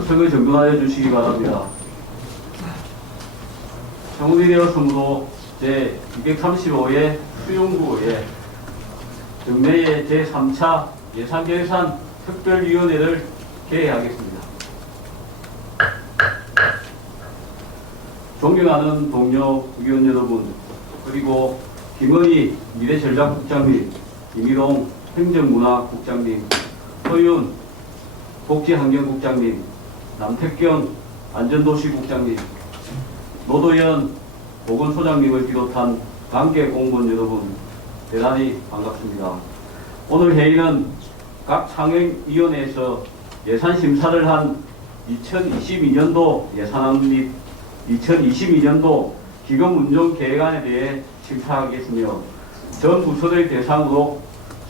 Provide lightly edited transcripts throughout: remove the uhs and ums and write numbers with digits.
석을 정돈하여 주시기 바랍니다. 정원이 되었으므로 제235회 수용구의 정례의 제3차 예산결산 특별위원회를 개회하겠습니다. 존경하는 동료 의원 여러분, 그리고 김은희 미래전략국장님, 이미동 행정문화국장님, 허윤 복지환경국장님, 남태경 안전도시국장님, 노도현 보건소장님을 비롯한 관계 공무원 여러분, 대단히 반갑습니다. 오늘 회의는 각 상임위원회에서 예산 심사를 한 2022년도 예산안 및 2022년도 기금운용계획안에 대해 심사하겠으며, 전 부서를 대상으로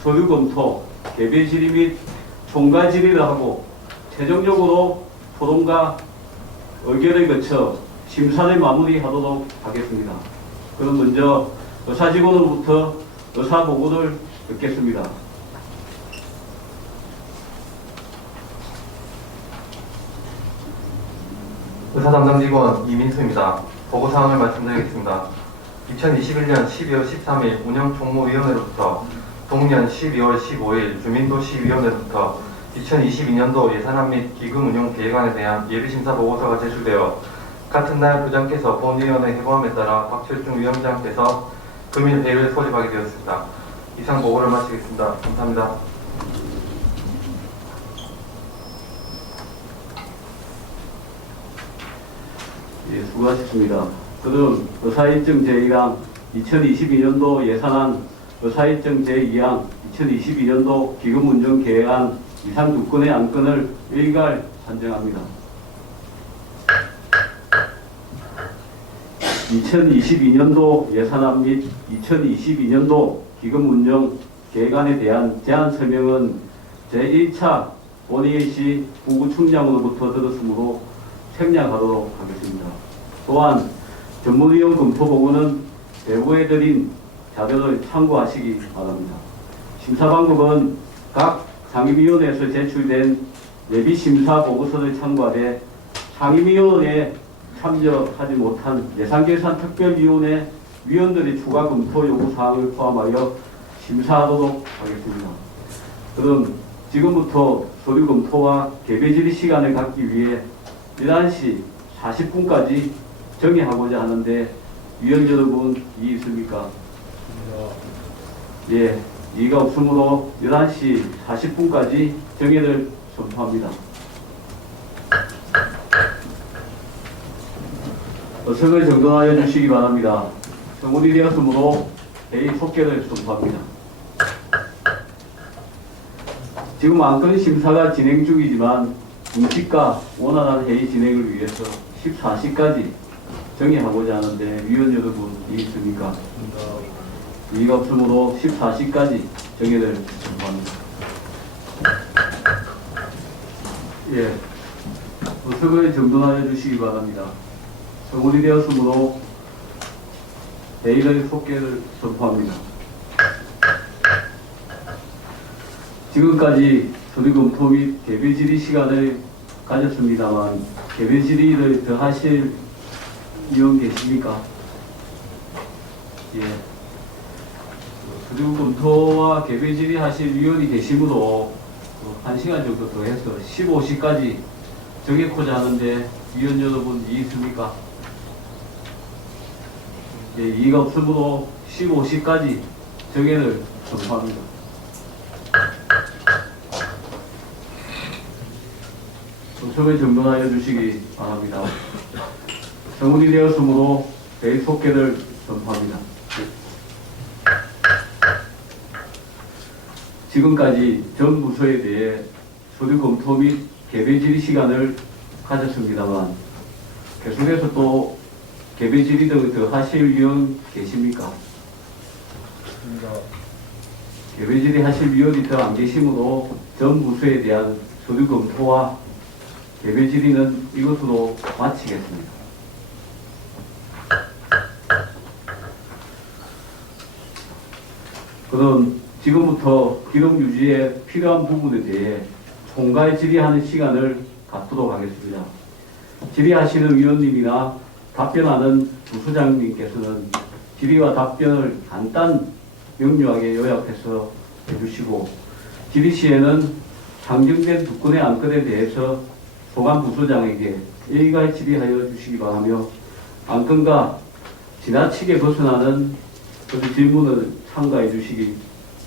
서류 검토, 개별 질의 및 총괄 질의를 하고 최종적으로 토론과 의결을 거쳐 심사를 마무리하도록 하겠습니다. 그럼 먼저 의사직원으로부터 의사보고를 듣겠습니다. 의사담당직원 이민수입니다. 보고사항을 말씀드리겠습니다. 2021년 12월 13일 운영총무위원회로부터 동년 12월 15일 주민도시위원회로부터 2022년도 예산안 및 기금운용계획안에 대한 예비심사 보고서가 제출되어 같은 날 부장께서 본위원회 회고함에 따라 박철중 위원장께서 금일 회의를 소집하게 되었습니다. 이상 보고를 마치겠습니다. 감사합니다. 예, 수고하셨습니다. 그럼 의사일정 제1항 2022년도 예산안, 의사일정 제2항 2022년도 기금운용계획안 이상 두 건의 안건을 일괄 산정합니다. 2022년도 예산안 및 2022년도 기금운용계획안에 대한 제안 설명은 제1차 본회의시 부구청장으로부터 들었으므로 생략하도록 하겠습니다. 또한 전문위원 검토 보고는 배부해 드린 자료를 참고하시기 바랍니다. 심사 방법은 각 상임위원회에서 제출된 예비심사 보고서를 참고하되 상임위원회에 참여하지 못한 예산결산 특별위원회 위원들의 추가 검토 요구사항을 포함하여 심사하도록 하겠습니다. 그럼 지금부터 서류 검토와 개별 질의 시간을 갖기 위해 11시 40분까지 정의하고자 하는데 위원 여러분 이의 있습니까? 예, 이의가 없으므로 11시 40분까지 정의를 선포합니다. 석을 정돈하여 주시기 바랍니다. 정원이 되었으므로 회의 속개를 선포합니다. 지금 안건 심사가 진행 중이지만 인식과 원활한 회의 진행을 위해서 14시까지 정의하고자 하는데 위원 여러분 이의 있습니까? 이의가 없으므로 14시까지 정의를 선포합니다. 예, 석을 정돈하여 주시기 바랍니다. 정원이 되었으므로 회의의 속개를 선포합니다. 지금까지 서류 검토 및 개별 질의 시간을 가졌습니다만 개별 질의를 더 하실 위원 계십니까? 예. 서류 검토와 개별 질의 하실 위원이 계시므로 1시간 정도 더 해서 15시까지 정해코자 하는데 위원 여러분 이의 있습니까? 예, 이의가 없으므로 15시까지 정해를 선포합니다. 석을 정돈하여 주시기 바랍니다. 정원이 되었으므로 회의 속개를 선포합니다. 지금까지 전 부서에 대해 서류 검토 및 개별 질의 시간을 가졌습니다만 계속해서 또 개별 질의 등을 더 하실 위원 계십니까? 개별 질의 하실 위원이 더 안 계시므로 전 부서에 대한 서류 검토와 개별 질의는 이것으로 마치겠습니다. 그럼 지금부터 기록 유지에 필요한 부분에 대해 총괄 질의하는 시간을 받도록 하겠습니다. 질의하시는 위원님이나 답변하는 부소장님께서는 질의와 답변을 간단 명료하게 요약해서 해주시고, 질의 시에는 상정된 두 건의 안건에 대해서 소관 부소장에게 예의가 질의하여 주시기 바라며, 안건과 지나치게 벗어나는 그런 질문을 참가해 주시기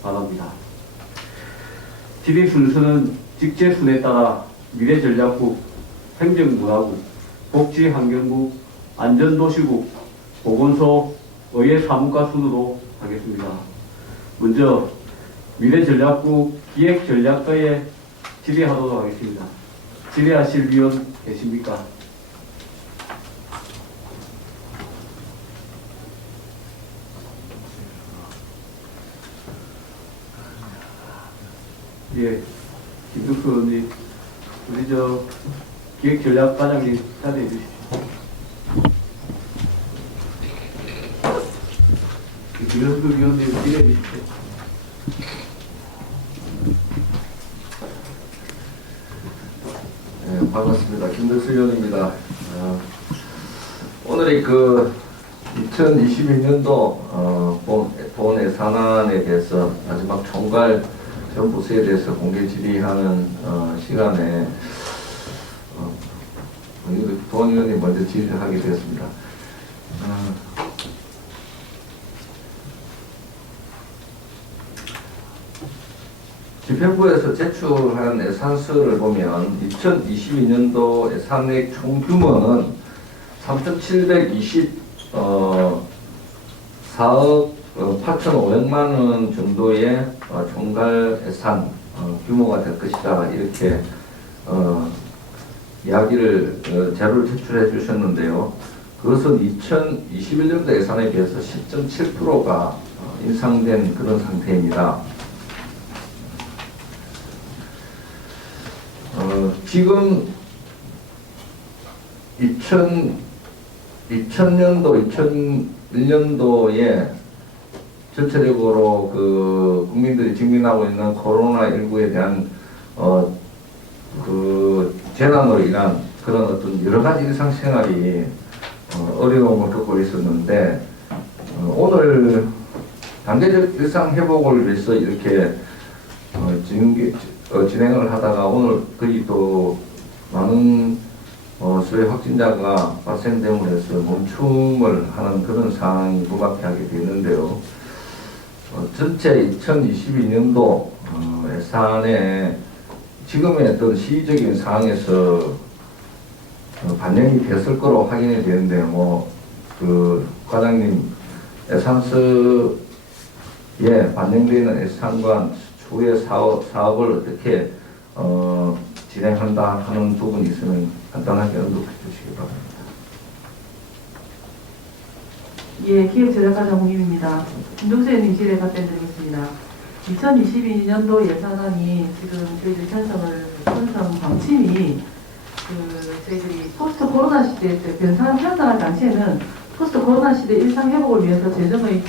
바랍니다. 질의 순서는 직제순에 따라 미래전략국, 행정문화국, 복지환경국, 안전도시국, 보건소, 의회사무과 순으로 하겠습니다. 먼저 미래전략국 기획전략과에 질의하도록 하겠습니다. 질의하실 위원 계십니까? 예, 김덕수 의원님, 우리 기획전략과장님 자리해 주십시오. 김덕수 위원님 질의해 주십시오. 네, 반갑습니다. 김덕수 의원입니다. 오늘이 2022년도 본 예산안에 대해서 마지막 총괄 전 부서에 대해서 공개 질의하는 시간에 도원 의원이 먼저 질의를 하게 되었습니다. 집행부에서 제출한 예산서를 보면 2022년도 예산액 총 규모는 3,724억 8,500만 원 정도의 총괄 예산 규모가 될 것이다, 이렇게 이야기를 자료를 제출해 주셨는데요. 그것은 2021년도 예산에 비해서 10.7%가 인상된 그런 상태입니다. 지금 2000년도, 2001년도에 전체적으로 국민들이 직면하고 있는 코로나19에 대한 재난으로 인한 그런 어떤 여러 가지 일상생활이 어려움을 겪고 있었는데, 오늘 단계적 일상회복을 위해서 이렇게 진행을 하다가 오늘 거의 또 많은 수의 확진자가 발생됨으로 해서 멈춤을 하는 그런 상황이 부박하게 되는데요. 전체 2022년도 예산에 지금의 어떤 시기적인 상황에서 반영이 됐을 거로 확인이 되는데, 과장님, 예산서에 반영되는 예산과 추후의 사업을 어떻게 진행한다 하는 부분이 있으면 간단하게 언급해 주시기 바랍니다. 예, 기획전략과장 홍임입니다. 김종수 의원님 질의 답변드리겠습니다. 2022년도 예산안이 지금 저희들 편성 방침이 저희들이 포스트 코로나 시대 때 변상을 편성할 당시에는 포스트 코로나 시대 일상 회복을 위해서 재정의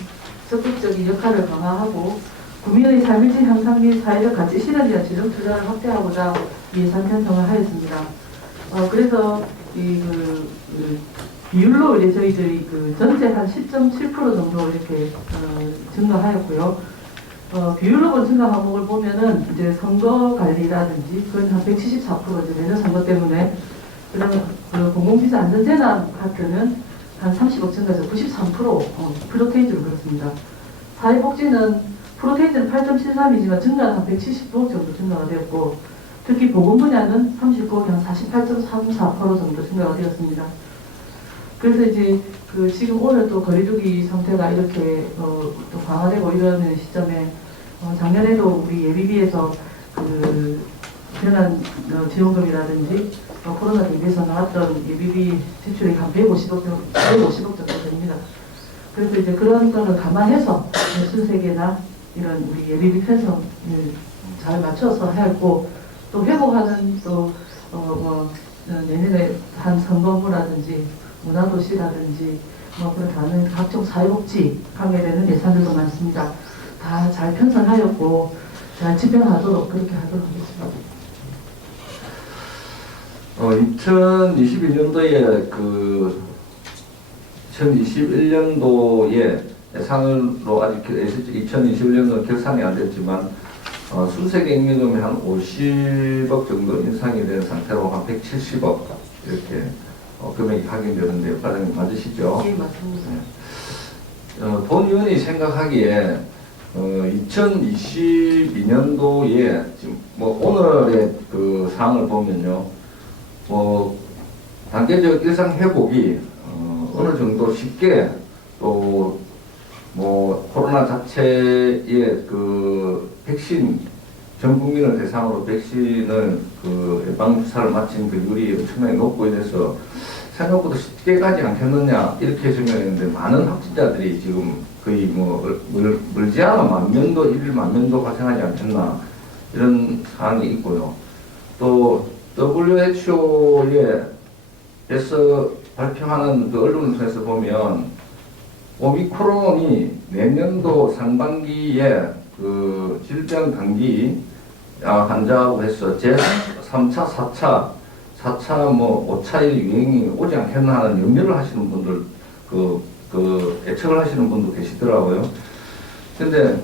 적극적인 역할을 강화하고 국민의 삶의 질 향상 및 사회적 가치 실현에 대한 재정 투자를 확대하고자 예산 편성을 하였습니다. 그래서 비율로 이제 저희들이 전체 한 10.7% 정도 이렇게 증가하였고요. 비율로 증가 항목을 보면은 이제 선거 관리라든지 그건 한 174% 이제 내년 선거 때문에, 그다음에 공공기사 안전재난 파트는 한 30억 증가해서 93% 프로테이지로 그렇습니다. 사회복지는 프로테이지는 8.73이지만 증가는 한 179억 정도 증가가 되었고, 특히 보건 분야는 39억이 한 48.34% 정도 증가가 되었습니다. 그래서 이제 지금 오늘 또 거리두기 상태가 이렇게 또 강화되고 이러는 시점에 작년에도 우리 예비비에서 재난지원금이라든지 코로나 대비해서 나왔던 예비비 지출이 한 150억 정도 됩니다. 그래서 이제 그런 거를 감안해서 순세계나 이런 우리 예비비 편성을 잘 맞춰서 해야겠고, 또 회복하는 내년에 한 선거부라든지 문화도시라든지 그런 다른 각종 사회복지 관계되는 예산들도 많습니다. 다 잘 편성하였고 잘 집행하도록 그렇게 하도록 하겠습니다. 2022년도에 2021년도에 예산으로 아직 2021년도 결산이 안 됐지만 순세경비금이 한 50억 정도 인상이 된 상태로 한 170억 이렇게 금액이 확인되는데 과장님 맞으시죠? 예, 맞습니다. 본위원이 생각하기에 2022년도에 지금 뭐 오늘의 그 사항을 보면요, 뭐 단계적 일상 회복이 어느 정도 쉽게 또 뭐 코로나 자체의 그 백신 전 국민을 대상으로 백신을 그 예방 주사를 맞힌 비율이 엄청나게 높고 이래서 생각보다 쉽게 가지 않겠느냐 이렇게 생각했는데 많은 확진자들이 지금 거의 뭐 멀지 않아 만명도 1만명도 발생하지 않겠나 이런 상황이 있고요. 또 WHO에서 발표하는 그 언론을 통해서 보면 오미크론이 내년도 상반기에 그 질병 감기 환자하고 해서 제3차, 4차, 뭐 5차의 유행이 오지 않겠나 하는 염려를 하시는 분들, 예측을 하시는 분도 계시더라고요. 근데,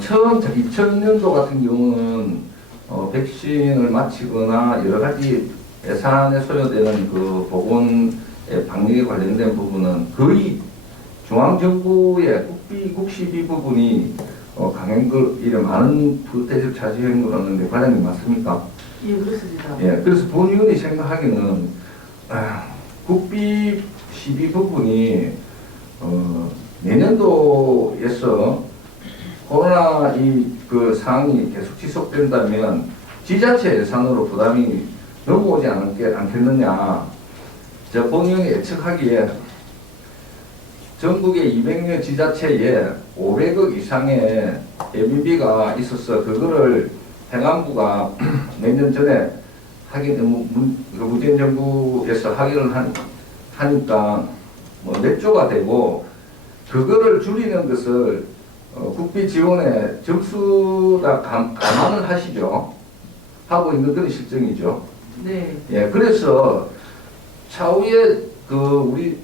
처음 2000년도 같은 경우는, 백신을 마치거나 여러 가지 예산에 소요되는 그 보건의 방역에 관련된 부분은 거의 중앙정부의 국시비 부분이 이래 많은 대접 차지한 거라는데 과장님 맞습니까? 예, 그렇습니다. 예, 그래서 본위원이 생각하기는 국비 시비 부분이 내년도에서 코로나 그 상황이 계속 지속된다면 지자체 예산으로 부담이 넘어오지 않겠느냐. 저 본위원이 예측하기에 전국의 200여 지자체에 500억 이상의 예비비가 있어서 그거를 행안부가 내년 전에 문재인 정부에서 확인을 하니까 뭐 몇 조가 되고 그거를 줄이는 것을 국비 지원에 점수다 감안을 하시죠. 하고 있는 그런 실정이죠. 네. 예, 그래서 차후에 우리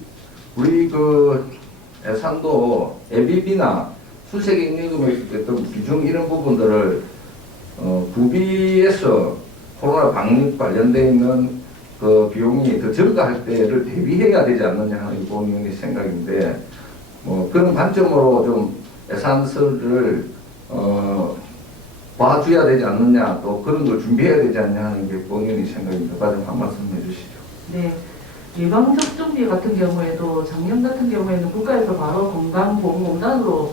예산도 예비비나 수색인임금의 어떤 비중 이런 부분들을 구비에서 코로나 방역 관련되어 있는 그 비용이 더 증가할 때를 대비해야 되지 않느냐 하는 본인의 생각인데 뭐 그런 관점으로 좀 예산서를 봐줘야 되지 않느냐 또 그런 걸 준비해야 되지 않느냐 하는 게 본인의 생각입니다. 과장 한 말씀 해주시죠. 네. 예방접종비 같은 경우에도 작년 같은 경우에는 국가에서 바로 건강보험공단으로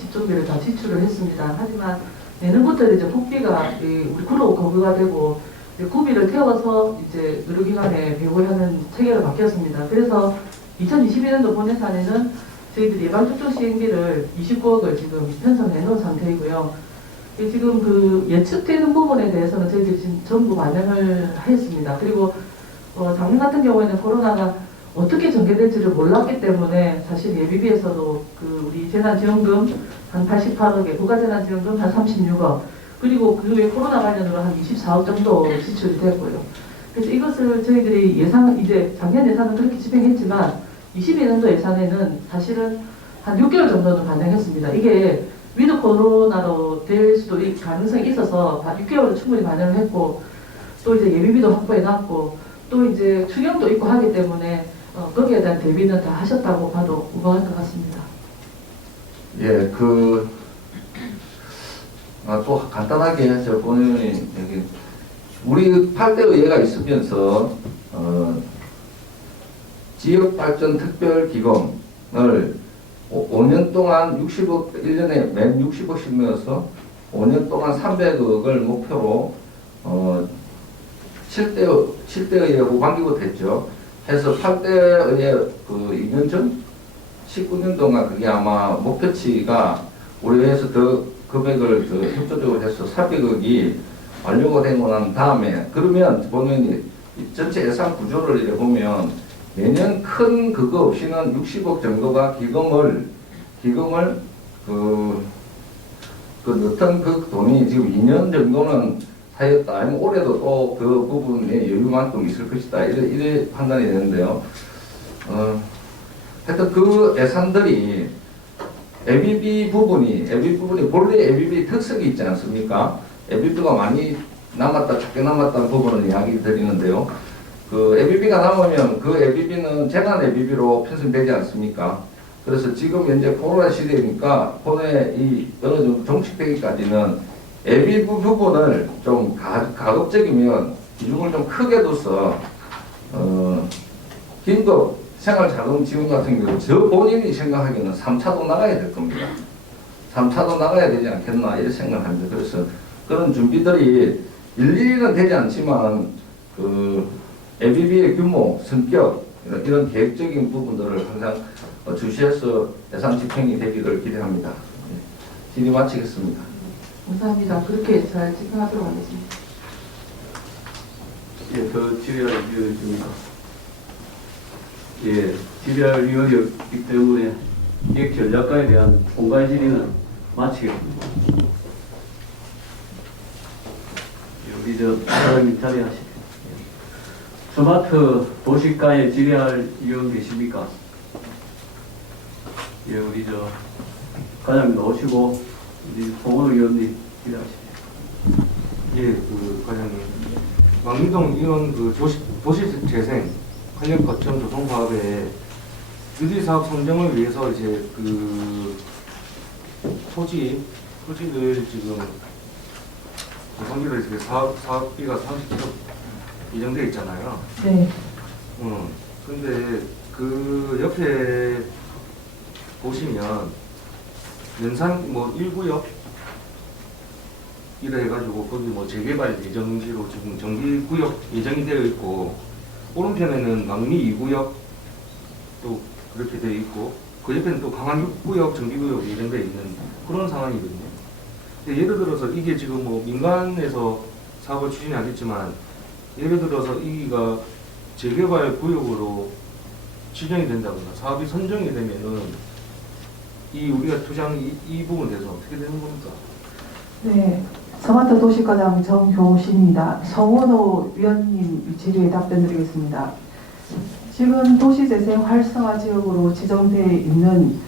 집종비를 다 지출을 했습니다. 하지만 내년부터 이제 국비가 우리 구로 거부가 되고 구비를 태워서 이제 의료기관에 배부하는 체계로 바뀌었습니다. 그래서 2022년도 본 예산에는 저희들이 예방접종 시행비를 29억을 지금 편성해 놓은 상태이고요. 지금 그 예측되는 부분에 대해서는 저희들이 지금 전부 반영을 했습니다. 그리고 작년 같은 경우에는 코로나가 어떻게 전개될지를 몰랐기 때문에 사실 예비비에서도 그 우리 재난지원금 한 88억에 국가재난지원금 한 36억 그리고 그 외 코로나 관련으로 한 24억 정도 지출이 되고요. 그래서 이것을 저희들이 이제 작년 예산은 그렇게 집행했지만 22년도 예산에는 사실은 한 6개월 정도는 반영했습니다. 이게 위드 코로나로 될 수도 가능성이 있어서 6개월을 충분히 반영을 했고 또 이제 예비비도 확보해놨고 또 이제 추경도 있고 하기 때문에 거기에 대한 대비는 다 하셨다고 봐도 무방할 것 같습니다. 예, 또 간단하게 저 본의원이 여기 우리 8대 의회가 있으면서 지역발전특별기금을 5년 동안 60억, 1년에 맨 60억씩 넣어서 5년 동안 300억을 목표로 7대의회 후반기고 됐죠. 해서 8대의회 그 2년 전 19년 동안 그게 아마 목표치가 우리 회에서 더 금액을 더 협조적으로 해서 400억이 완료가 되고 난 다음에 그러면 보면 전체 예산 구조를 이래 보면 내년 큰 그거 없이는 60억 정도가 기금을 넣던 그 돈이 지금 2년 정도는 하였다. 아니면 올해도 또 그 부분에 여유만큼 있을 것이다. 이래 판단이 되는데요. 하여튼 그 예산들이 ABB 부분이 본래 ABB 특색이 있지 않습니까? ABB가 많이 남았다, 작게 남았다는 부분을 이야기 드리는데요. 그 ABB가 남으면 그 ABB는 재난 ABB로 편성되지 않습니까? 그래서 지금 현재 코로나 시대니까 코로나에 이 어느 정도 종식되기까지는 ABB 부분을 좀 가급적이면 비중을 좀 크게 둬서 긴급 생활자금 지원 같은 경우 저 본인이 생각하기에는 3차도 나가야 될 겁니다. 3차도 나가야 되지 않겠나 이렇게 생각합니다. 그래서 그런 준비들이 일일이는 되지 않지만 그 ABB의 규모, 성격 이런 계획적인 부분들을 항상 주시해서 예산 집행이 되기를 기대합니다. 질의 마치겠습니다. 감사합니다. 그렇게 잘 집행하도록 하겠습니다. 예, 더 질의할 위원이 있습니까? 예, 질의할 위원이 없기 때문에 기획 전략과에 대한 공갈 질의는 마치겠습니다. 예, 우리 사장님 자리하시죠. 예. 스마트 도시가에 질의할 위원 계십니까? 예, 우리 과장님 나오시고 우리 송원호 위원님 질의하시죠. 예, 그 과장님, 왕미동 이런 그 도시재생 활력 거점 조성 사업에 유지 사업 선정을 위해서 이제 그 토지를 지금 조성비를 이렇게 사업비가 30억 예정돼 있잖아요. 네. 근데 그 옆에 보시면 연산 뭐 1구역 이래 해가지고 거기 뭐 재개발 예정지로 지금 정비구역 예정이 되어 있고 오른편에는 왕미 2구역 또 그렇게 되어 있고 그 옆에는 또 강한 6구역 정비구역 예정되어 있는 그런 상황이거든요. 근데 예를 들어서 이게 지금 뭐 민간에서 사업을 추진하겠지만 예를 들어서 여기가 재개발 구역으로 지정이 된다거나 사업이 선정이 되면은 이 우리가 투자한 이 부분에 대해서 어떻게 되는 겁니까? 네, 스마트 도시과장 정효신입니다. 성원호 위원님 질의에 답변드리겠습니다. 지금 도시재생 활성화 지역으로 지정되어 있는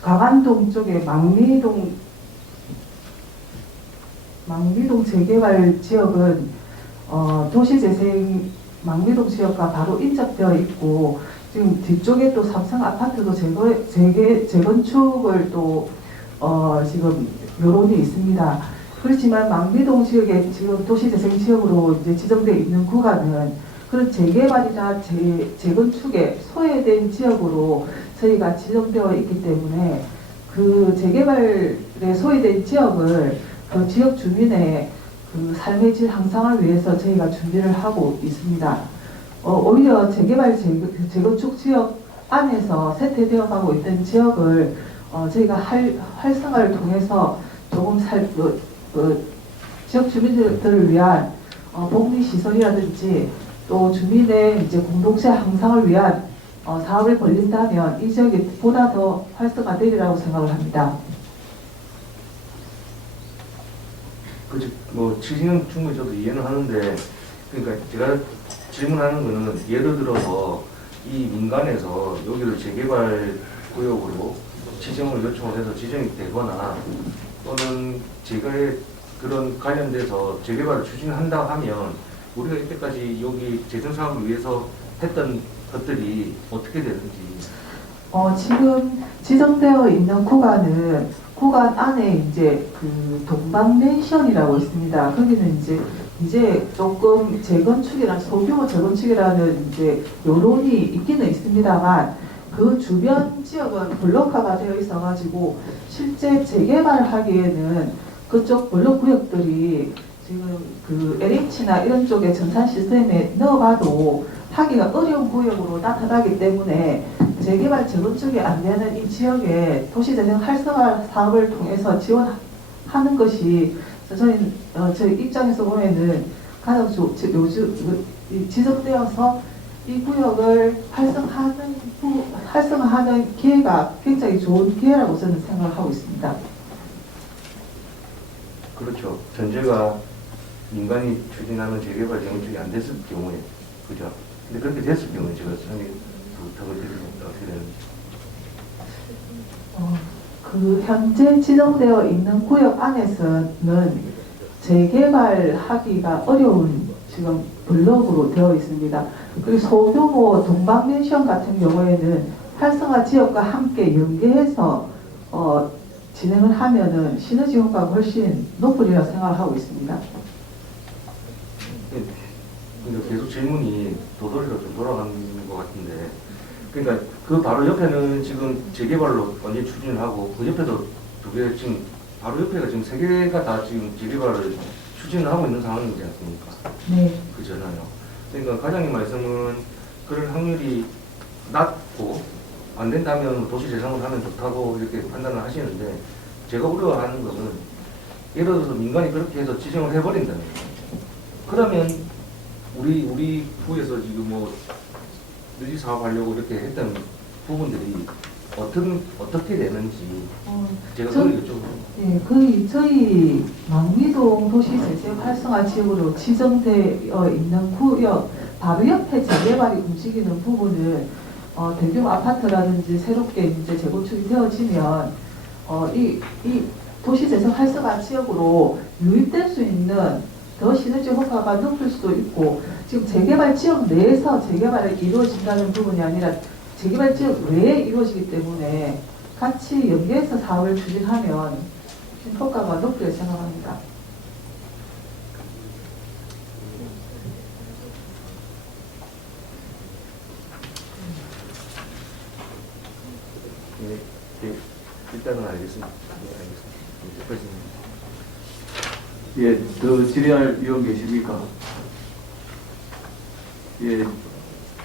가관동 쪽에 망미동 재개발 지역은 도시재생 망미동 지역과 바로 인접되어 있고 지금 뒤쪽에 또 3층 아파트도 재건축을 또 지금 여론이 있습니다. 그렇지만 망미동 지역에 지금 도시재생 지역으로 이제 지정되어 있는 구간은 그런 재개발이나 재건축에 소외된 지역으로 저희가 지정되어 있기 때문에 그 재개발에 소외된 지역을 그 지역 주민의 그 삶의 질 향상을 위해서 저희가 준비를 하고 있습니다. 오히려 재개발 재건축 지역 안에서 쇠퇴되어 가고 있던 지역을 저희가 활성화를 통해서 조금 지역 주민들을 위한 복리 시설이라든지 또 주민의 이제 공동체 향상을 위한 사업을 벌린다면 이 지역이 보다 더 활성화되리라고 생각을 합니다. 그치, 뭐 취지는 충분히 저도 이해는 하는데 그러니까 제가 질문하는 거는 예를 들어서 이 민간에서 여기를 재개발 구역으로 지정을 요청을 해서 지정이 되거나 또는 제가 그런 관련돼서 재개발을 추진한다 하면 우리가 이때까지 여기 재정 사업을 위해서 했던 것들이 어떻게 되는지. 지금 지정되어 있는 구간은 구간 안에 이제 그 동방맨션이라고 있습니다. 거기는 이제 조금 재건축이란 소규모 재건축이라는 이제 여론이 있기는 있습니다만 그 주변 지역은 블록화가 되어 있어가지고 실제 재개발하기에는 그쪽 블록 구역들이 지금 그 LH나 이런 쪽에 전산 시스템에 넣어봐도 하기가 어려운 구역으로 나타나기 때문에 재개발 재건축이 안 되는 이 지역에 도시재생 활성화 사업을 통해서 지원하는 것이 저희 입장에서 보면은 가장 요즘 지정되어서 이 구역을 활성화하는 기회가 굉장히 좋은 기회라고 저는 생각을 하고 있습니다. 그렇죠. 전제가 민간이 추진하는 재개발 재건축이 안 됐을 경우에, 그죠? 근데 그렇게 됐을 경우에 제가 선생님 부탁을 드리면 어떻게 되는지. 그 현재 지정되어 있는 구역 안에서는 재개발하기가 어려운 지금 블록으로 되어 있습니다. 그리고 소규모 동방맨션 같은 경우에는 활성화 지역과 함께 연계해서 진행을 하면은 시너지 효과가 훨씬 높으리라 생각을 하고 있습니다. 근데 계속 질문이 도돌이로 좀 돌아가는 것 같은데, 그러니까 그 바로 옆에는 지금 재개발로 완전히 추진을 하고, 그 옆에도 두 개, 지금 바로 옆에가 지금 세 개가 다 지금 재개발을 추진을 하고 있는 상황이지 않습니까? 네. 그잖아요. 그러니까 과장님 말씀은 그럴 확률이 낮고, 안 된다면 도시 재생을 하면 좋다고 이렇게 판단을 하시는데, 제가 우려하는 것은 예를 들어서 민간이 그렇게 해서 지정을 해버린다면, 그러면 우리 부에서 지금 뭐 누지 사업하려고 이렇게 했던 부분들이 어떻게 되는지 제가 그걸 여쭤보는 네, 저희 망미동 도시재생 활성화 지역으로 지정되어 있는 구역 바로 옆에 재개발이 움직이는 부분은 대규모 아파트라든지 새롭게 이제 재건축이 되어지면 이 도시재생 활성화 지역으로 유입될 수 있는 더 시너지 효과가 높을 수도 있고, 지금 재개발 지역 내에서 재개발이 이루어진다는 부분이 아니라 재개발 지역 외에 이루어지기 때문에 같이 연계해서 사업을 추진하면 효과가 높게 생각합니다. 네, 네, 일단은 알겠습니다. 네, 알겠습니다. 예, 더 질의할 위원 계십니까? 예,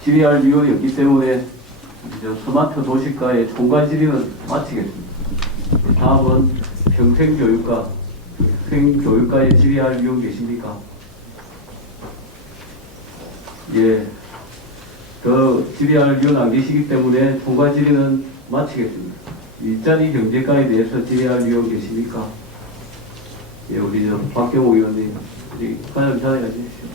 질의할 위원이 없기 때문에 이제 스마트 도시과의 총괄 질의는 마치겠습니다. 다음은 평생교육과, 평생교육과에 질의할 위원 계십니까? 예, 더 질의할 위원 안 계시기 때문에 총괄 질의는 마치겠습니다. 일자리 경제과에 대해서 질의할 위원 계십니까? 예, 우리 박경호 의원님, 우리 과장 자리해 주십시오.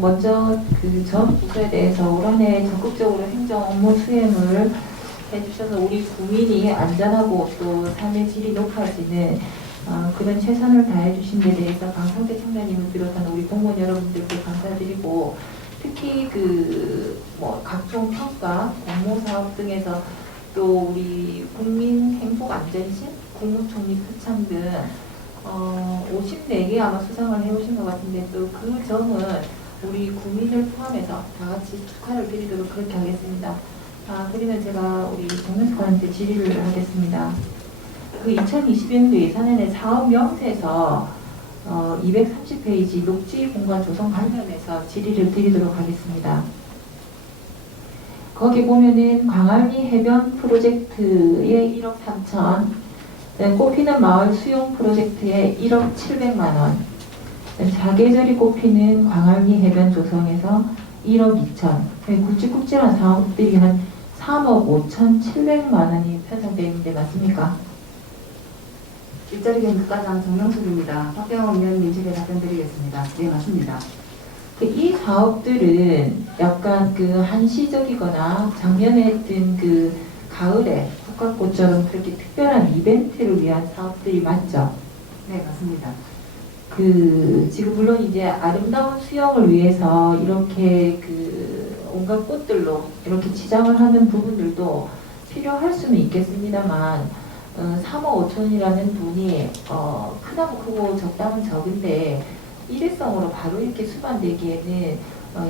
먼저 그 전 부서에 대해서 올 한 해 적극적으로 행정 업무 수행을 해주셔서 우리 국민이 안전하고 또 삶의 질이 높아지는 그런 최선을 다해 주신 데 대해서 강성태 청장님을 비롯한 우리 공무원 여러분들께 감사드리고, 특히 그 뭐 각종 평가, 공모 사업 등에서 또 우리 국민 행복 안전실, 국무총리 표창 등 54개 아마 수상을 해오신 것 같은데, 또 그 점은 우리 국민을 포함해서 다 같이 축하를 드리도록 그렇게 하겠습니다. 그러면 제가 우리 정명수관한테 질의를 하겠습니다. 그 2021년도 예산안의 사업 명세서 230페이지 녹지 공간 조성 관련해서 질의를 드리도록 하겠습니다. 거기 보면은 광안리 해변 프로젝트에 1억 3천, 꽃피는 마을 수용 프로젝트에 1억 700만 원, 사계절이 꽃피는 광안리 해변 조성에서 1억 2천, 굵직굵직한 사업들이 한 3억 5,700만 원이 편성되어 있는데 맞습니까? 일자리 경제과장 정명숙입니다. 박경호 의원님 질의 답변드리겠습니다. 네, 맞습니다. 이 사업들은 약간 그 한시적이거나 작년에 했던 그 가을에 국화꽃처럼 그렇게 특별한 이벤트를 위한 사업들이 맞죠? 네, 맞습니다. 지금 물론 이제 아름다운 수영을 위해서 이렇게 그 온갖 꽃들로 이렇게 치장을 하는 부분들도 필요할 수는 있겠습니다만 3억 5천이라는 돈이 크다면 크고 적다면 적은데 일회성으로 바로 이렇게 수반되기에는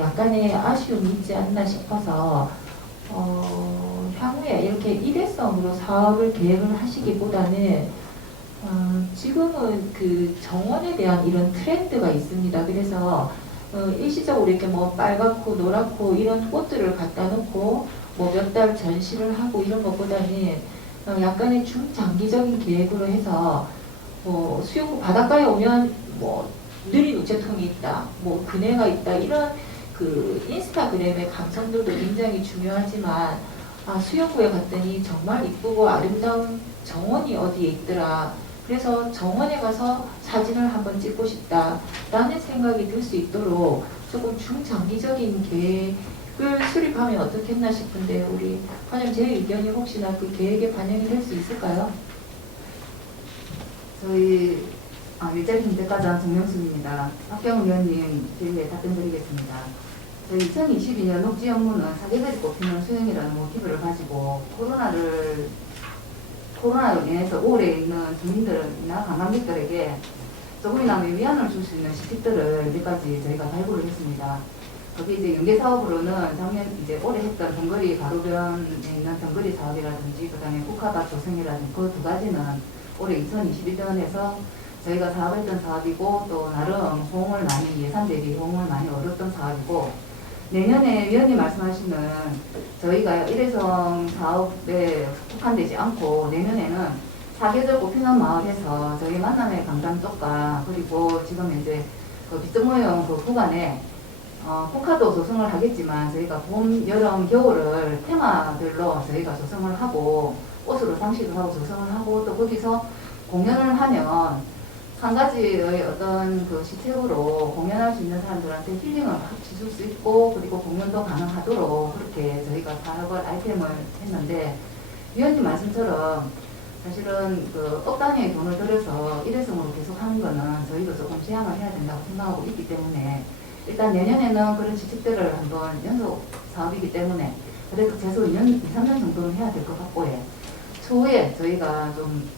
약간의 아쉬움이 있지 않나 싶어서 향후에 이렇게 일회성으로 사업을 계획을 하시기보다는 지금은 그 정원에 대한 이런 트렌드가 있습니다. 그래서 일시적으로 이렇게 뭐 빨갛고 노랗고 이런 꽃들을 갖다 놓고 뭐 몇 달 전시를 하고 이런 것보다는 약간의 중장기적인 계획으로 해서 뭐 수영구 바닷가에 오면 뭐 느린 우체통이 있다, 뭐 그네가 있다, 이런 그 인스타그램의 감성들도 굉장히 중요하지만 수영구에 갔더니 정말 이쁘고 아름다운 정원이 어디에 있더라. 그래서 정원에 가서 사진을 한번 찍고 싶다라는 생각이 들 수 있도록 조금 중장기적인 계획을 수립하면 어떻겠나 싶은데 우리 과장님 제 의견이 혹시나 그 계획에 반영이 될 수 있을까요? 저희 일자리 경제과장 정명수입니다. 박경훈 위원님 질의에 답변드리겠습니다. 저희 2022년 녹지 업무는 사계절이 꼽히는 수행이라는 모티브를 가지고 코로나로 인해서 오래 있는 주민들이나 관광객들에게 조금이나마 위안을 줄 수 있는 시책들을 이제까지 저희가 발굴을 했습니다. 거기 이제 연계 사업으로는 작년 이제 올해 했던 덩거리 가로변에 있는 덩거리 사업이라든지 그다음에 국화밭 조성이라든지 그 두 가지는 올해 2021년에서 저희가 사업했던 사업이고 또 나름 호응을 많이 예산 대비 호응을 많이 얻었던 사업이고 내년에 위원님 말씀하시는 저희가 일회성 사업에 국한되지 않고 내년에는 사계절 꽃피는 마을에서 저희 만남의 강당 쪽과 그리고 지금 이제 그 빗정모형 그 구간에 국화도 조성을 하겠지만 저희가 봄, 여름, 겨울을 테마별로 저희가 조성을 하고 옷으로 장식을 하고 조성을 하고 또 거기서 공연을 하면 한 가지의 어떤 그 시책으로 공연할 수 있는 사람들한테 힐링을 줄 수 있고 그리고 공연도 가능하도록 그렇게 저희가 사업을 아이템을 했는데 위원님 말씀처럼 사실은 그 억 단위의 돈을 들여서 일회성으로 계속 하는 거는 저희도 조금 제한을 해야 된다고 생각하고 있기 때문에 일단 내년에는 그런 지책들을 한번 연속 사업이기 때문에 그래도 최소 2년, 2, 3년 정도는 해야 될 것 같고 추후에 저희가 좀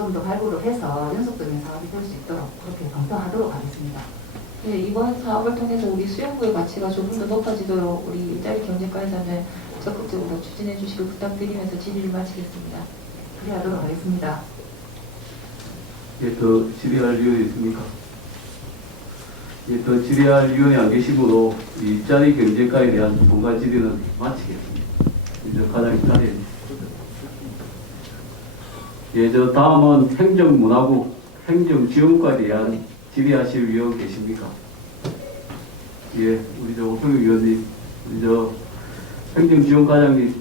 더 발굴을 해서 연속적인 사업이 될 수 있도록 그렇게 검토하도록 하겠습니다. 네, 이번 사업을 통해서 우리 수용구의 가치가 조금 더 높아지도록 우리 일자리 경제과에서는 적극적으로 추진해 주시길 부탁드리면서 질의를 마치겠습니다. 그리하도록 하겠습니다. 예, 더 질의할 위원이 있습니까? 예, 더 질의할 위원이 안 계시므로 일자리 경제과에 대한 본관 질의는 마치겠습니다. 이제 과장님 자리에. 예, 저 다음은 행정문화부 행정지원과에 대한 질의하실 위원 계십니까? 예, 우리 저 오성규 위원님, 우리 저 행정지원과장님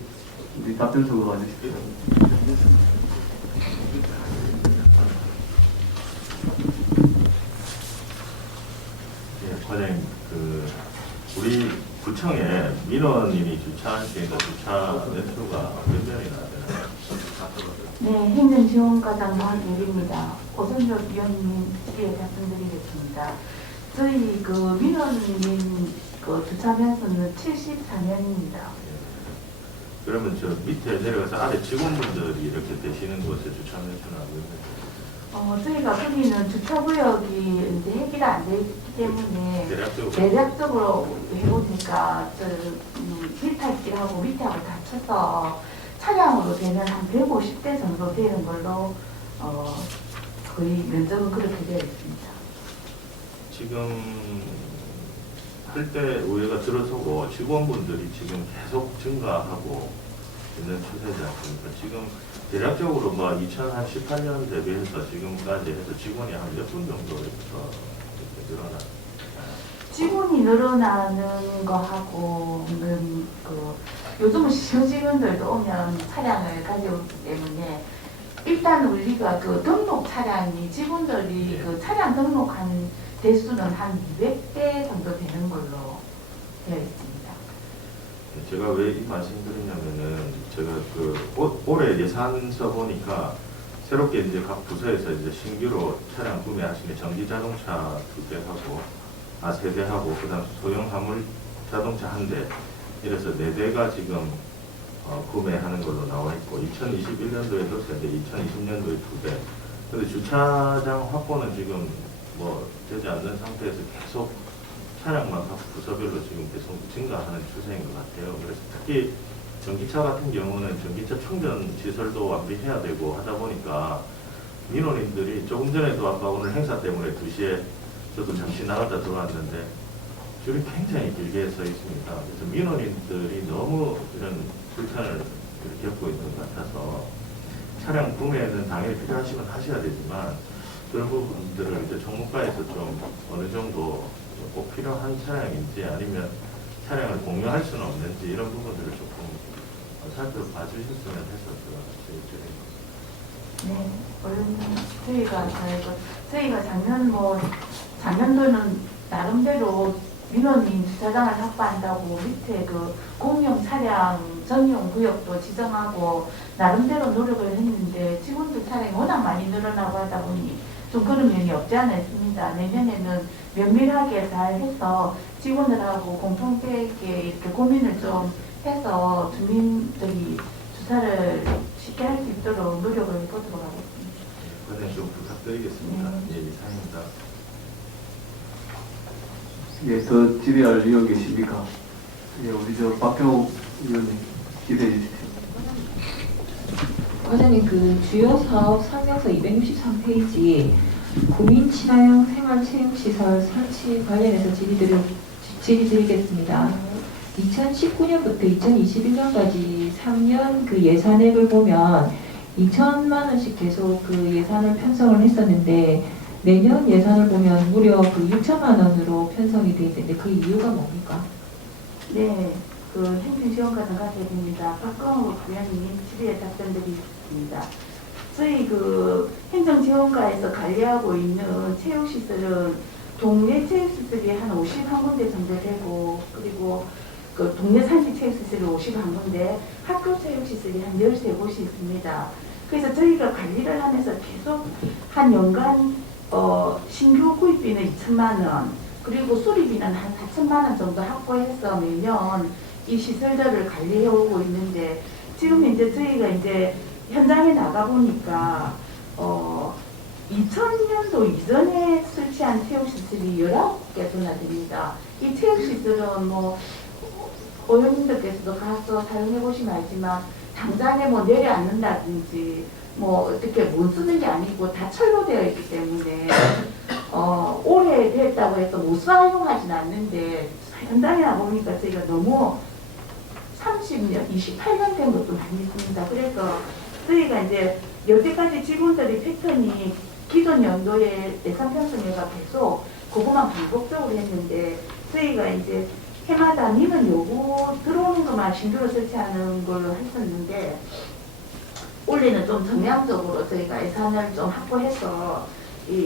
우리 답변석으로 와주십시오. 예, 과장님, 우리 구청에 민원인이 주차할 수 있는 주차 대수가 몇 명이나 되나요? 네, 행정지원과장 박예리입니다. 오선적 위원님 질의에 답변드리겠습니다. 저희 그 민원인 그 주차 면수는 74명입니다. 그러면 저 밑에 내려가서 아래 직원분들이 이렇게 되시는 곳에 주차 면수는 안 되나요? 저희가 거기는 주차구역이 이제 해기가 안 되기 때문에 대략적으로 해보니까 밑탈길하고 밑하고 다 쳐서 차량으로 되면 한 150대 정도 되는 걸로 거의 면적은 그렇게 되어 있습니다. 지금 할 때 우회가 들어서고 직원분들이 지금 계속 증가하고 있는 추세지 않습니까? 지금 대략적으로 뭐 2018년 대비해서 지금까지 해서 직원이 한 몇 분 정도 이렇게 늘어나요? 직원이 늘어나는 거하고는 요즘은 시효직원들도 오면 차량을 가져오기 때문에 일단 우리가 그 등록 차량이 직원들이 그 차량 등록한 대수는 한 200대 정도 되는 걸로 되어 있습니다. 제가 왜 이 말씀 드리냐면은 제가 올해 예산 써보니까 새롭게 이제 각 부서에서 이제 신규로 차량 구매하시는 전기 자동차 3대하고 그다음 소형 화물 자동차 1대 이래서 4대가 지금 구매하는 걸로 나와 있고 2021년도에도 3대, 2020년도에 2대. 근데 주차장 확보는 지금 뭐 되지 않는 상태에서 계속 차량만 각 부서별로 지금 계속 증가하는 추세인 것 같아요. 그래서 특히 전기차 같은 경우는 전기차 충전 시설도 완비해야 되고 하다 보니까 민원인들이 조금 전에도 아까 오늘 행사 때문에 2시에 저도 잠시 나갔다 들어왔는데 줄이 굉장히 길게 서 있습니다. 그래서 민원인들이 너무 이런 불편을 겪고 있는 것 같아서 차량 구매는 당연히 필요하시면 하셔야 되지만 그런 부분들을 이제 총무과에서 좀 어느 정도 꼭 필요한 차량인지 아니면 차량을 공유할 수는 없는지 이런 부분들을 조금 살펴봐 주셨으면 해서 제가 네, 저희가 작년도는 나름대로 민원인 주차장을 확보한다고 밑에 그 공용 차량 전용 구역도 지정하고 나름대로 노력을 했는데 직원들 차량이 워낙 많이 늘어나고 하다 보니 좀 그런 면이 없지 않아 있습니다. 내년에는 면밀하게 잘 해서 직원들하고 공통되게 이렇게 고민을 좀 해서 주민들이 주차를 쉽게 할 수 있도록 노력을 해보도록 하겠습니다. 과장님 좀 부탁드리겠습니다. 예, 이상입니다. 예, 더 질의할 의원 계십니까? 예, 우리 저 박경호 의원님 기대해 주십시오. 과장님, 그 주요 사업 설명서 263페이지 국민 친화형 생활체육시설 설치 관련해서 질의드리겠습니다. 2019년부터 2021년까지 3년 그 예산액을 보면 2천만 원씩 계속 그 예산을 편성을 했었는데 내년 예산을 보면 무려 그 6천만 원으로 편성이 되어 있는데 그 이유가 뭡니까? 네, 그 행정지원과 등가세입니다. 박광호 부장님 질의에 답변드리겠습니다. 저희 그 행정지원과에서 관리하고 있는 체육시설은 동네 체육시설이 한 51군데 정도 되고, 그리고 그 동네 산지 체육시설이 51군데, 학교 체육시설이 한 13곳이 있습니다. 그래서 저희가 관리를 하면서 계속 한 연간 신규 구입비는 2천만 원, 그리고 수리비는 한 4천만 원 정도 확보해서 매년 이 시설들을 관리해 오고 있는데, 지금 이제 저희가 이제 현장에 나가 보니까 2000년도 이전에 설치한 체육시설이 19개소나 됩니다. 이 체육시설은 뭐 의원님들께서도 가서 사용해 보시면 알지만 당장에 뭐 내려앉는다든지 뭐 어떻게 못 쓰는 게 아니고 다 철로 되어 있기 때문에 오래됐다고 해서 못 사용하진 않는데 현장에 나보니까 저희가 너무 30년, 28년 된 것도 많이 있습니다. 그래서 저희가 이제 여태까지 직원들의 패턴이 기존 연도에 예산 편성회가 계속 그것만 반복적으로 했는데 저희가 이제 해마다 민원 요구 들어오는 것만 신규로 설치하는 걸로 했었는데 올해는 좀 정량적으로 저희가 예산을 좀 확보해서 이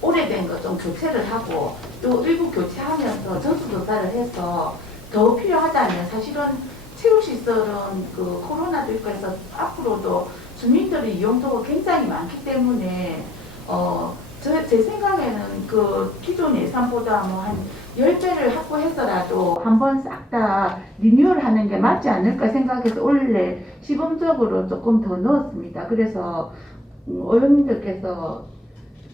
오래된 거 좀 교체를 하고 또 일부 교체하면서 전수조사를 해서 더 필요하다면 사실은 체육시설은 그 코로나도 있고 해서 앞으로도 주민들의 이용도가 굉장히 많기 때문에 제 생각에는 그 기존 예산보다 뭐 한 10배를 확보해서라도 한번 싹 다 리뉴얼하는 게 맞지 않을까 생각해서 원래 시범적으로 조금 더 넣었습니다. 그래서 의원님들께서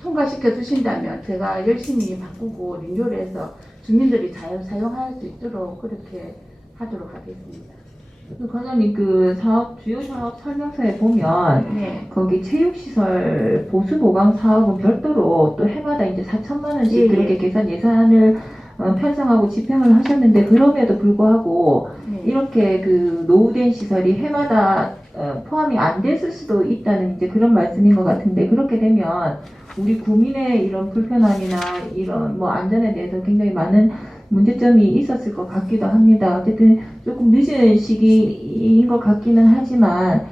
통과시켜 주신다면 제가 열심히 바꾸고 리뉴얼해서 주민들이 잘 사용할 수 있도록 그렇게 하도록 하겠습니다. 과장님, 그 주요 사업 설명서에 보면 네. 거기 체육시설 보수 보강 사업은 별도로 또 해마다 이제 4천만 원씩 예, 그렇게 예. 계산 예산을 편성하고 집행을 하셨는데 그럼에도 불구하고 네. 이렇게 그 노후된 시설이 해마다 포함이 안 됐을 수도 있다는 이제 그런 말씀인 것 같은데 그렇게 되면 우리 국민의 이런 불편함이나 이런 뭐 안전에 대해서 굉장히 많은 문제점이 있었을 것 같기도 합니다. 어쨌든 조금 늦은 시기인 것 같기는 하지만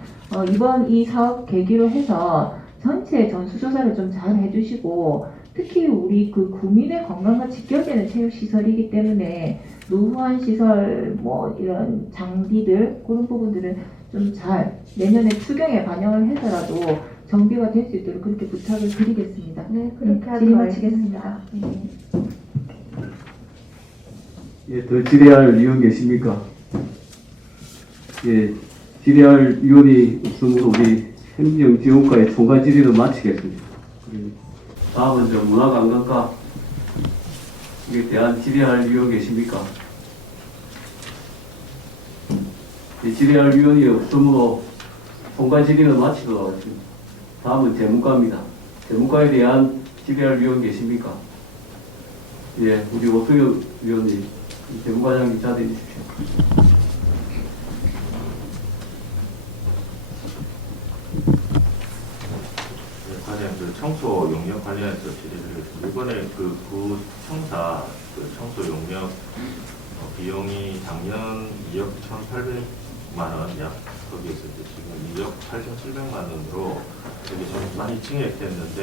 이번 이 사업 계기로 해서 전체 전수조사를 좀 잘 해주시고 특히 우리 그 국민의 건강과 직결되는 체육시설이기 때문에 노후한 시설 뭐 이런 장비들 그런 부분들은 좀 잘 내년에 추경에 반영을 해서라도 정비가 될 수 있도록 그렇게 부탁을 드리겠습니다. 네, 그렇게 하도록 질의 마치겠습니다. 네. 예, 더 질의할 의원 계십니까? 예, 질의할 의원이 없으므로 우리 행정지원과의 총괄 질의를 마치겠습니다. 그리고 다음은 저 문화관광과에 대한 질의할 의원 계십니까? 예, 질의할 의원이 없으므로 총괄 질의를 마치도록 하겠습니다. 다음은 재무과입니다. 재무과에 대한 질의할 의원 계십니까? 예, 우리 오수영 의원님, 재무과장님 자리해 주십시오. 네, 과장님, 그 청소 용역 관련해서 질의드리겠습니다. 이번에 그 구청사 그 청소 용역 비용이 작년 2억 1,800만 원, 약 거기에서 이제 지금 2억 8,700만 원으로 되게 좀 많이 증액됐는데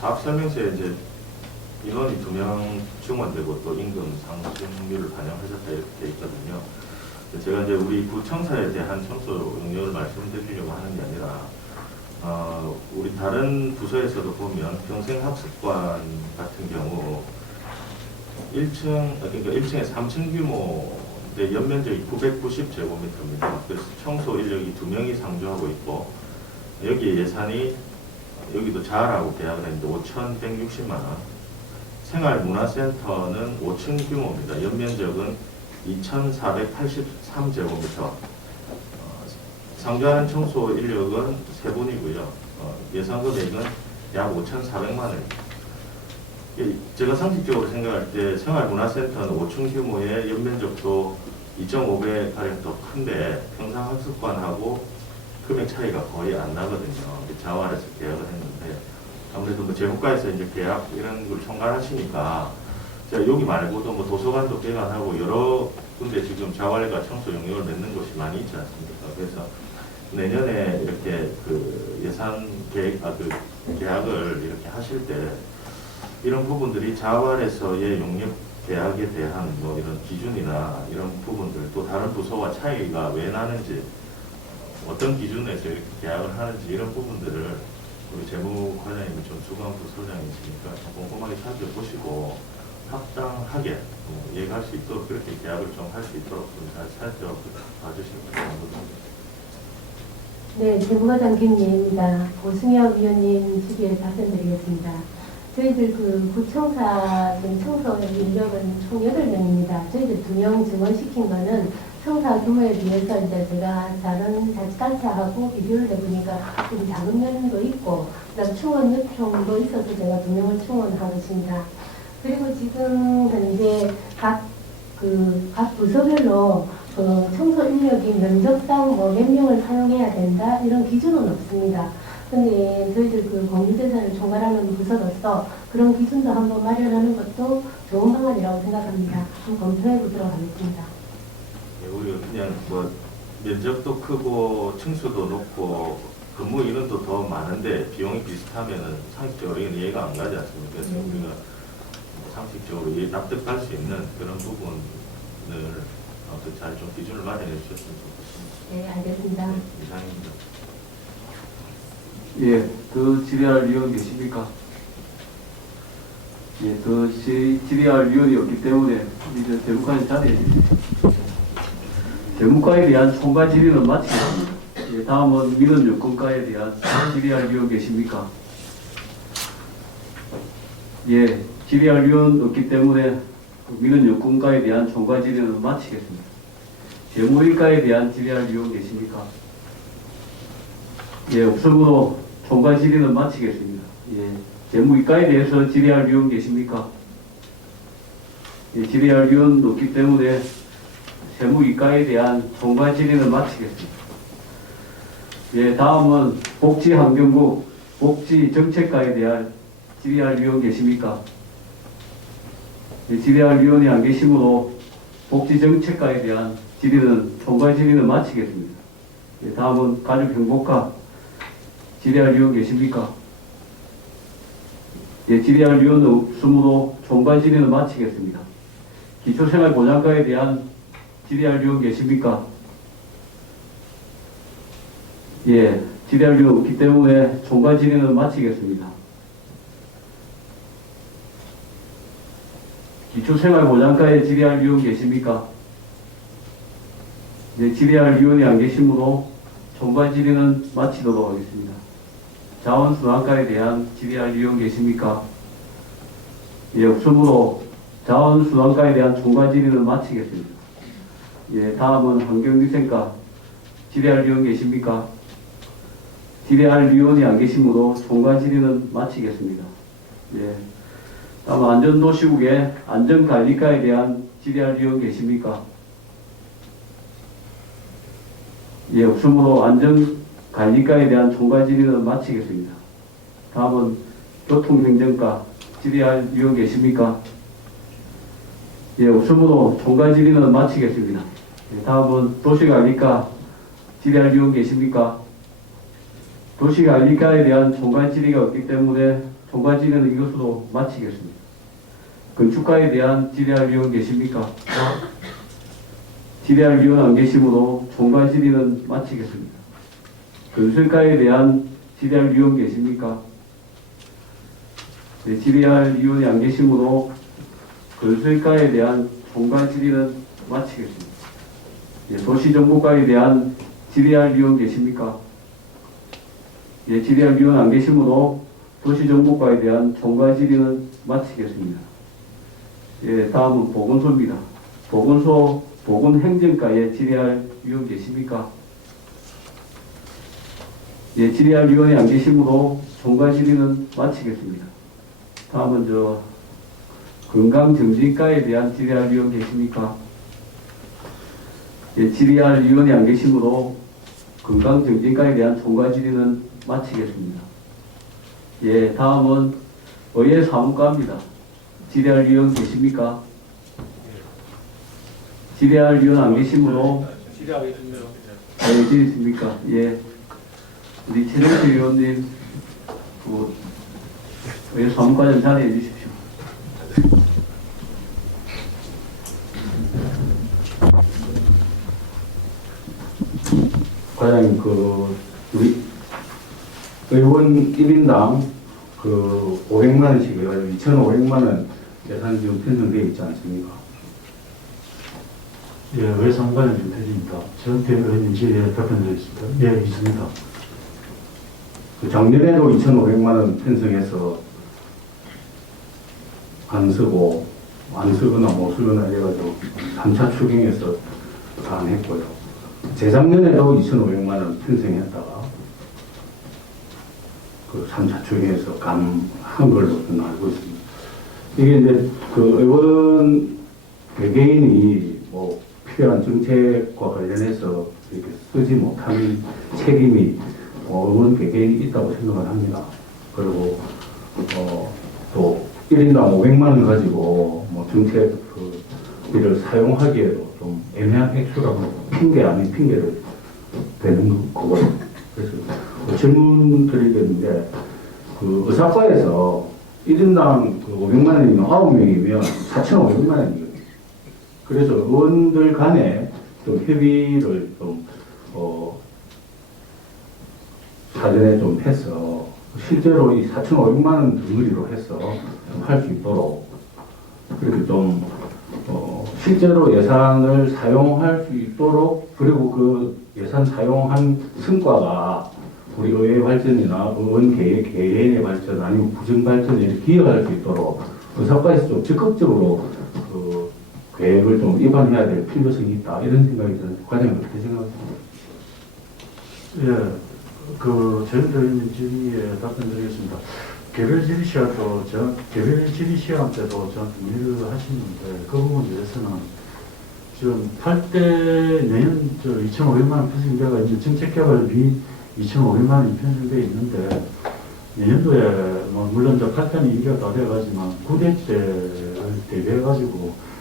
사업 설명서에 이제 인원이 2명 증원되고 또 임금 상승률을 반영하셨다 이렇게 돼 있거든요. 제가 이제 우리 구청사에 대한 청소 용역을 말씀드리려고 하는 게 아니라 우리 다른 부서에서도 보면 평생학습관 같은 경우 1층, 그러니까 1층에 3층 규모인데 연면적이 990제곱미터입니다. 그래서 청소 인력이 2명이 상주하고 있고, 여기 예산이, 여기도 자라고 계약을 했는데 5,160만 원. 생활문화센터는 5층 규모입니다. 연면적은 2,483제곱미터. 상주하는 청소 인력은 3분이고요. 예산 금액은 약 5,400만 원입니다. 제가 상식적으로 생각할 때 생활문화센터는 5층 규모의 연면적도 2.5배 가량 더 큰데 평상학습관하고 금액 차이가 거의 안 나거든요. 자활에서 계약을 했는데 아무래도 뭐 재무과에서 이제 계약 이런 걸 총괄하시니까 제가 여기 말고도 뭐 도서관도 개관하고 여러 군데 지금 자활과 청소 용역을 맺는 곳이 많이 있지 않습니까? 그래서 내년에 이렇게 그 예산 계약을 이렇게 하실 때 이런 부분들이 자활에서의 용역 계약에 대한 뭐 이런 기준이나 이런 부분들 또 다른 부서와 차이가 왜 나는지 어떤 기준에서 이렇게 계약을 하는지 이런 부분들을 우리 재무과장님이 좀 주관 부서장이시니까 좀 꼼꼼하게 살펴보시고 합당하게 이해할 수 있도록 그렇게 계약을 좀 할 수 있도록 좀 잘 살펴봐주시면 감사합니다. 네, 재무과장 김예입니다. 오승혁 위원님 질의에 답변드리겠습니다. 저희들 그 구청사 청소 인력은 총 8명입니다. 저희들 2명 증원시킨 거는 청사 규모에 비해서 이제 제가 다른 자치단체하고 비교를 해보니까 좀 작은 면도 있고, 그다음 충원 요청도 있어서 제가 2명을 충원한 것입니다. 그리고 지금 현재 각 부서별로 청소 인력이 면적상 뭐 몇 명을 사용해야 된다 이런 기준은 없습니다. 근데 저희들 그 공유재산을 총괄하는 부서로서 그런 기준도 한번 마련하는 것도 좋은 방안이라고 생각합니다. 한번 검토해 보도록 하겠습니다. 네, 우리가 그냥 뭐 면적도 크고 층수도 높고 근무 인원도 더 많은데 비용이 비슷하면은 상식적으로 이건 이해가 안 가지 않습니까? 그래서 우리가 상식적으로 납득할 수 있는 그런 부분을 잘 좀 기준을 마련해 주셨으면 좋겠습니다. 네, 알겠습니다. 네, 이상입니다. 예, 더 질의할 위원 계십니까? 예, 더 질의할 위원이 없기 때문에 이제 재무과장 자리에 재무과에 대한 총괄 질의는 마치겠습니다. 예, 다음은 민원요건과에 대한 질의할 위원 계십니까? 예, 질의할 위원 없기 때문에 민원요건과에 대한 총괄 질의는 마치겠습니다. 재무일과에 대한 질의할 위원 계십니까? 예, 없으므로 총괄 질의는 마치겠습니다. 예, 재무이과에 대해서 질의할 위원 계십니까? 예, 질의할 위원 없기 때문에 재무이과에 대한 총괄 질의는 마치겠습니다. 예, 다음은 복지환경부 복지정책과에 대한 질의할 위원 계십니까? 예, 질의할 위원이 안 계시므로 복지정책과에 대한 질의는 총괄 질의는 마치겠습니다. 예, 다음은 가족행복과 질의할 위원 계십니까? 예, 질의할 위원은 없으므로 총괄 질의는 마치겠습니다. 기초생활보장과에 대한 질의할 위원 계십니까? 예, 질의할 위원 없기 때문에 총괄 질의는 마치겠습니다. 기초생활보장과에 질의할 위원 계십니까? 네, 질의할 위원이 안 계시므로 총괄 질의는 마치도록 하겠습니다. 자원순환과에 대한 질의할 위원 계십니까? 예, 없으므로 자원순환과에 대한 총괄 질의는 마치겠습니다. 예, 다음은 환경위생과 질의할 위원 계십니까? 질의할 위원이 안 계시므로 총괄 질의는 마치겠습니다. 예, 다음 안전도시국의 안전관리과에 대한 질의할 위원 계십니까? 예, 없으므로 안전관리과에 대한 총괄 질의는 마치겠습니다. 다음은 교통행정과 질의할 위원 계십니까? 예, 없으므로 총괄 질의는 마치겠습니다. 예, 다음은 도시관리과 질의할 위원 계십니까? 도시관리과에 대한 총괄 질의가 없기 때문에 총괄 질의는 이것으로 마치겠습니다. 건축가에 대한 질의할 위원 계십니까? 질의할 위원 안 계시므로 총괄 질의는 마치겠습니다. 건설가에 대한 질의할 위원 계십니까? 네, 질의할 위원이 안 계시므로 건설가에 대한 총괄 질의는 마치겠습니다. 예, 도시정보과에 대한 질의할 위원 계십니까? 예, 질의할 위원 안 계시므로 도시정보과에 대한 총괄 질의는 마치겠습니다. 예, 다음은 보건소입니다. 보건소 보건행정과에 질의할 위원 계십니까? 예, 질의할 위원이 안 계시므로 총괄 질의는 마치겠습니다. 다음은 건강정진과에 대한 질의할 위원 계십니까? 예, 질의할 위원이 안 계시므로 건강정진과에 대한 총괄 질의는 마치겠습니다. 예, 다음은 의회사무과입니다. 질의할 위원 계십니까? 질의할 위원 안 계시므로 질의하겠습니다. 네, 질의있습니까? 예. 우리 최정수 위원님, 의회사무과 좀 자리해 주십시오. 과장님, 우리 의원 1인당 500만 원씩 해가지고 2,500만 원 예산 지금 편성되어 있지 않습니까? 예, 외상관의 윤태진입니다. 전태 의원님 질의에 답변드리겠습니다. 예, 있습니다. 작년에도 2,500만 원 편성해서 안 쓰거나 못 쓰거나 해가지고 3차 추경에서 다 안 했고요. 재작년에도 2,500만 원 편성했다가 3차 추경에서 감한 걸로 저는 알고 있습니다. 이게 이제 의원 개개인이 필요한 정책과 관련해서 이렇게 쓰지 못하는 책임이 의원 개개인이 있다고 생각을 합니다. 그리고 또 1인당 500만 원 가지고 정책 비를 사용하기에도 좀 애매한 액수라고 핑계 아닌 핑계를 대는 거고요. 그래서 질문 드리겠는데 의사과에서 1인당 500만 원이면 9명이면 4,500만 원이거든요. 그래서 의원들 간에 좀 협의를 사전에 좀 해서 실제로 이 4,500만 원 덩어리로 해서 할 수 있도록 그렇게 좀 실제로 예산을 사용할 수 있도록 그리고 그 예산 사용한 성과가 우리 의회 발전이나 의원 개인의 발전 아니면 부정 발전에 기여할 수 있도록 의사과에서 좀 적극적으로 계획을 좀 입안해야 될 필요성이 있다 이런 생각이 드는데 과장님 어떻게 생각하십니까? 예, 저희들 질의에 답변드리겠습니다. 개별 질의 시간 때도 저한테 문의를 하시는데 그 부분에 대해서는 지금 8대 내년 2,500만 원 편성되어 있는 정책개발비 2,500만 원이 편성되어 있는데 내년도에 물론 8대는 인기가 다 돼가지만 9대 때를 대비해가지고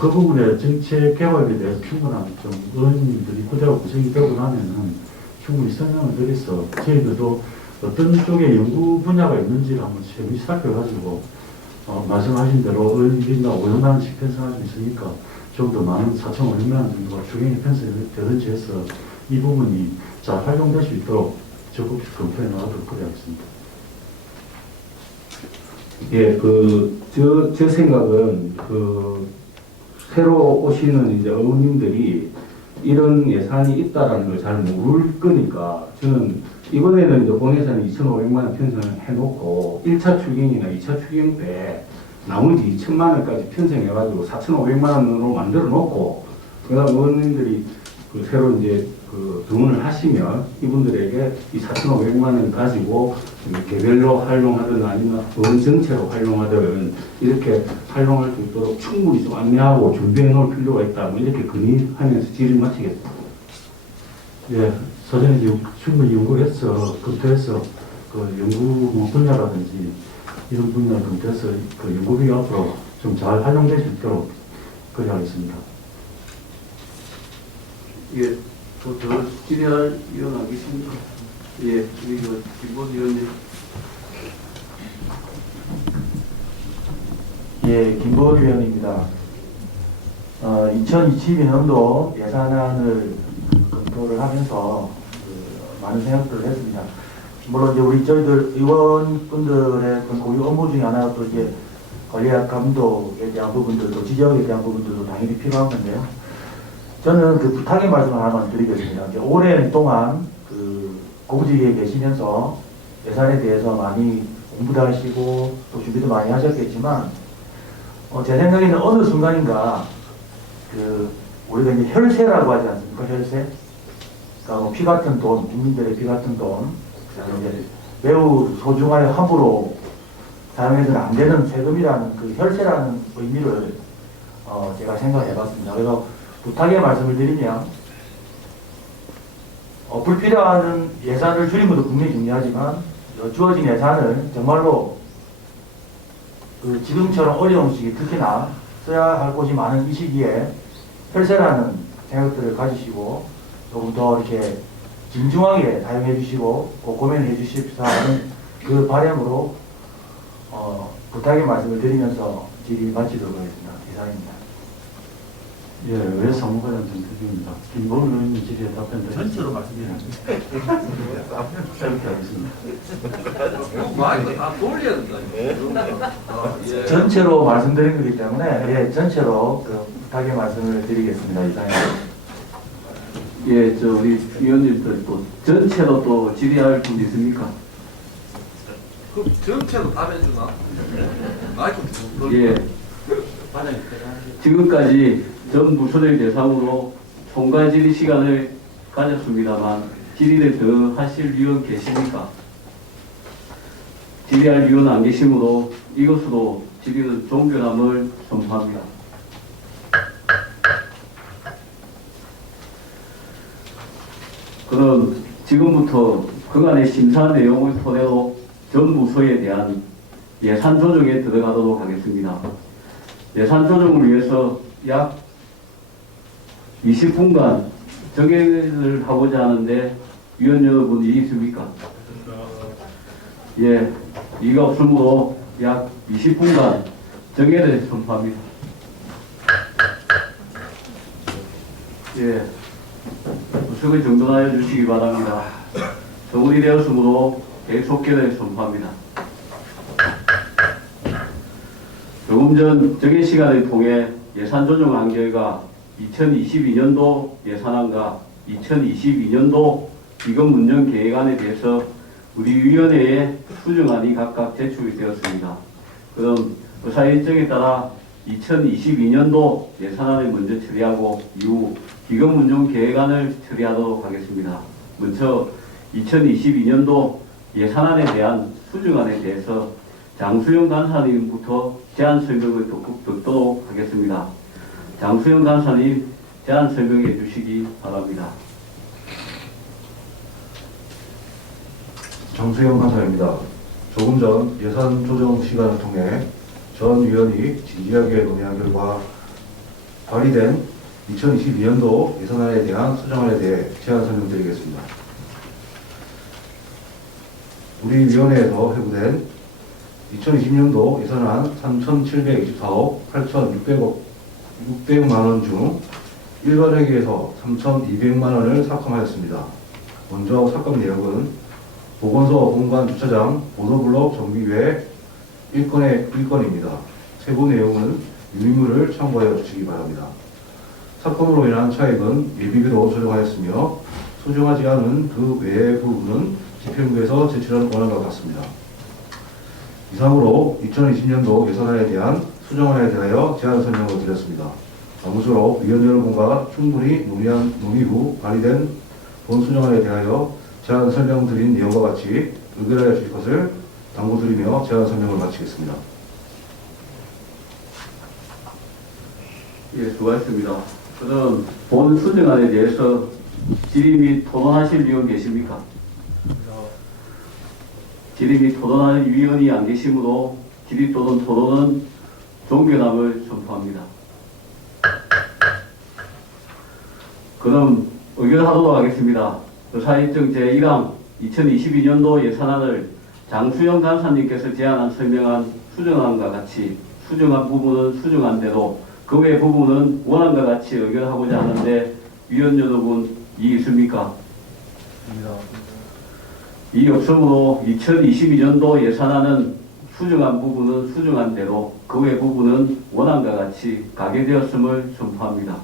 그 부분에 정책 개발에 대해서 충분한 의원님들이 9대가 구성이 되고 나면은 충분히 설명을 드려서 저희들도 어떤 쪽에 연구 분야가 있는지를 한번 세밀히 살펴가지고 말씀하신 대로 의원 1인당 500만 원씩 편성할 수 있으니까 좀 더 많은 4,500만 원 정도가 추경이 편성되든지 해서 이 부분이 잘 활용될 수 있도록 적극 검토해 나가도록 그래야겠습니다. 예, 제 생각은 새로 오시는 이제 의원님들이 이런 예산이 있다라는 걸 잘 모를 거니까 저는 이번에는 이제 본예산이 2,500만 원 편성을 해놓고 1차 추경이나 2차 추경 때 나머지 2,000만 원까지 편성해가지고 4,500만 원으로 만들어 놓고 그다음 의원님들이 새로 이제 등원을 하시면 이분들에게 이 4,500만 원 가지고 개별로 활용하든 아니면 의원 전체로 활용하든 이렇게 활용할 수 있도록 충분히 좀 안내하고 준비해 놓을 필요가 있다. 이렇게 건의하면서 질의를 마치겠습니다. 예, 사전에 충분히 연구를 해서 검토해서 연구 분야라든지 이런 분야 검토해서 연구비 앞으로 좀 잘 활용될 수 있도록 그래 하겠습니다. 예, 또 더 질의할 위원 안 계십니까? 예, 그리고 김본 위원님. 예, 김보을 위원입니다. 2022년도 예산안을 검토를 하면서 많은 생각들을 했습니다. 물론 이제 저희들 의원분들의 고유 업무 중에 하나가 또 이제 관리학 감독에 대한 부분들도 지적에 대한 부분들도 당연히 필요한 건데요. 저는 그 부탁의 말씀을 하나만 드리겠습니다. 이제 오랜 동안 그 공직에 계시면서 예산에 대해서 많이 공부도 하시고 또 준비도 많이 하셨겠지만 제 생각에는 어느 순간인가 그 우리가 이제 혈세라고 하지 않습니까? 혈세? 그러니까 뭐 피 같은 돈, 국민들의 피 같은 돈, 이제 매우 소중하게 함부로 사용해서는 안 되는 세금이라는 그 혈세라는 의미를 제가 생각해봤습니다. 그래서 부탁의 말씀을 드리면 불필요한 예산을 줄이는 것도 분명히 중요하지만 주어진 예산을 정말로 그 지금처럼 어려운 시기 특히나 써야 할 곳이 많은 이 시기에 혈세라는 생각들을 가지시고 조금 더 이렇게 진중하게 사용해 주시고 고민해 주십사 하는 그 바람으로 부탁의 말씀을 드리면서 질의 마치도록 하겠습니다. 이상입니다. 예, 외 사무관장 정택입니다. 김보은 의원님 질의에 답변 드리겠습니다. 전체로 말씀드리면 짧게 하겠습니다. 전체로 말씀드린 거기 때문에 전체로 그 부탁의 말씀을 드리겠습니다. 이상입니다. 예, 저 우리 위원님들 또 전체로 또 질의할 분 있습니까? 그럼 전체로 답해주나? 예. 지금까지 전 부처를 대상으로 총괄 질의 시간을 가졌습니다만 질의를 더 하실 위원 계십니까? 질의할 위원 안 계시므로 이것으로 질의는 종결함을 선포합니다. 그럼 지금부터 그간의 심사 내용을 토대로 전 부서에 대한 예산 조정에 들어가도록 하겠습니다. 예산 조정을 위해서 약 20분간 정회를 하고자 하는데 위원 여러분 이의 있습니까? 예, 이가 없으므로 약 20분간 정회를 선포합니다. 예, 부석을 정돈하여 주시기 바랍니다. 정원이 되었으므로 계속회를 선포합니다. 조금 전 정해 시간을 통해 예산 조정한 결과 2022년도 예산안과 2022년도 기금 운영 계획안에 대해서 우리 위원회에 수정안이 각각 제출이 되었습니다. 그럼 의사 일정에 따라 2022년도 예산안을 먼저 처리하고 이후 기금 운영 계획안을 처리하도록 하겠습니다. 먼저 2022년도 예산안에 대한 수정안에 대해서 장수영 간사님부터 제안 설명을 듣도록 하겠습니다. 장수영 간사님 제안 설명해 주시기 바랍니다. 장수영 간사입니다. 조금 전 예산 조정 시간을 통해 전 위원이 진지하게 논의한 결과 발의된 2022년도 예산안에 대한 수정안에 대해 제안 설명드리겠습니다. 우리 위원회에서 회부된 2020년도 예산안 3,724억 8,600만 원 중 일괄회계에서 3,200만 원을 삭감하였습니다. 먼저 삭감 내역은 보건소 공간 주차장 보도블록 정비 외 1건입니다. 세부 내용은 유의물을 참고하여 주시기 바랍니다. 삭감으로 인한 차액은 예비비로 조정하였으며 수정하지 않은 그 외의 부분은 집행부에서 제출한 권한과 같습니다. 이상으로 2020년도 예산안에 대한 수정안에 대하여 제안 설명을 드렸습니다. 아무쪼록 위원 여러분과 충분히 논의 후 발의된 본 수정안에 대하여 제안 설명드린 내용과 같이 의결하여 주실 것을 당부드리며 제안 설명을 마치겠습니다. 예, 수고하셨습니다. 그럼 본 수정안에 대해서 질의 및 토론하실 위원 계십니까? 질의 및 토론할 위원이 안 계시므로 질의 또는 토론은 종결함을 선포합니다. 그럼 의결하도록 하겠습니다. 의사일정 제1항 2022년도 예산안을 장수영 간사님께서 제안한 설명한 수정안과 같이 수정한 부분은 수정한 대로 그 외 부분은 원안과 같이 의결하고자 하는데 위원 여러분 이의 있습니까? 이 없으므로 2022년도 예산안은 수정한 부분은 수정한 대로 그 외 부분은 원안과 같이 가결되었음을 선포합니다.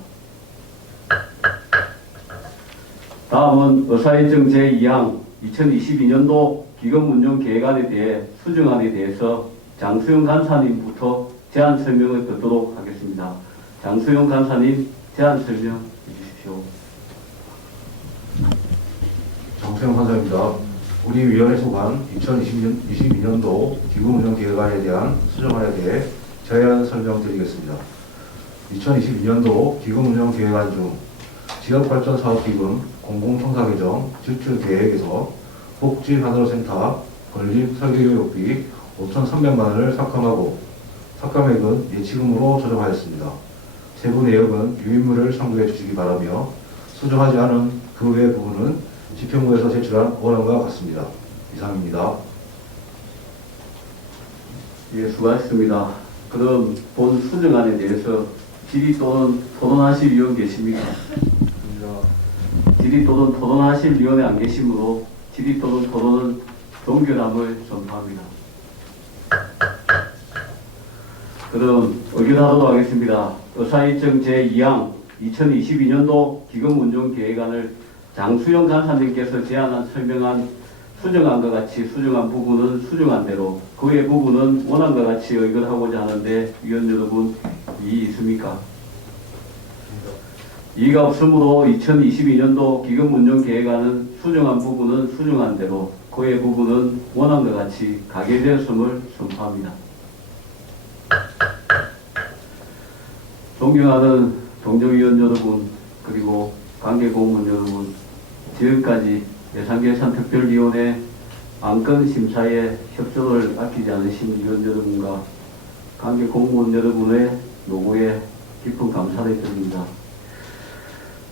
다음은 의사일정 제2항 2022년도 기금운용계획안에 대해 수정안에 대해서 장수영 간사님부터 제안 설명을 듣도록 하겠습니다. 장수영 간사님 제안 설명해 주십시오. 장수영 간사입니다. 우리 위원회 소관 2022년도 기금운용계획안에 대한 수정안에 대해 제안 설명드리겠습니다. 2022년도 기금운용계획안 중 지역발전사업기금 공공청사계정 지출계획에서 복지하늘센터 건립설계교육비 5,300만 원을 삭감하고 삭감액은 예치금으로 조정하였습니다. 세부 내역은 유인물을 참고해 주시기 바라며 수정하지 않은 그 외 부분은 지평구에서 제출한 원안과 같습니다. 이상입니다. 예, 수고하셨습니다. 그럼 본 수정안에 대해서 질의 또는 토론하실 위원 계십니까? 질의 또는 토론하실 위원에 안 계시므로 질의 또는 토론은 종결함을 선포합니다. 그럼 의결하도록 하겠습니다. 의사일정 제2항 2022년도 기금운용계획안을 장수영 간사님께서 제안한 설명한 수정안과 같이 수정한 부분은 수정한 대로 그 외 부분은 원안과 같이 의결하고자 하는데 위원 여러분 이의 있습니까? 이의가 없으므로 2022년도 기금운용계획안은 수정한 부분은 수정한 대로 그 외 부분은 원안과 같이 가결되었음을 선포합니다. 존경하는 동정위원 여러분 그리고 관계공무원 여러분, 지금까지 예산계산특별위원회 안건심사에 협조를 아끼지 않으신 위원 여러분과 관계공무원 여러분의 노고에 깊은 감사를 드립니다.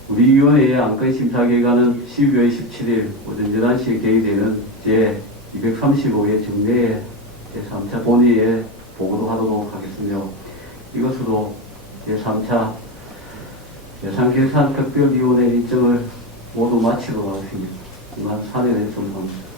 우리 위원회의 안건심사기간은 12월 17일 오전 11시에 개의되는 제235회 정례의 제3차 본회의에 보고도 하도록 하겠으며 이것으로 제3차 예산계산특별위원회 일정을 모두 마치도록 하겠습니다. 이만 사례를 종료합니다.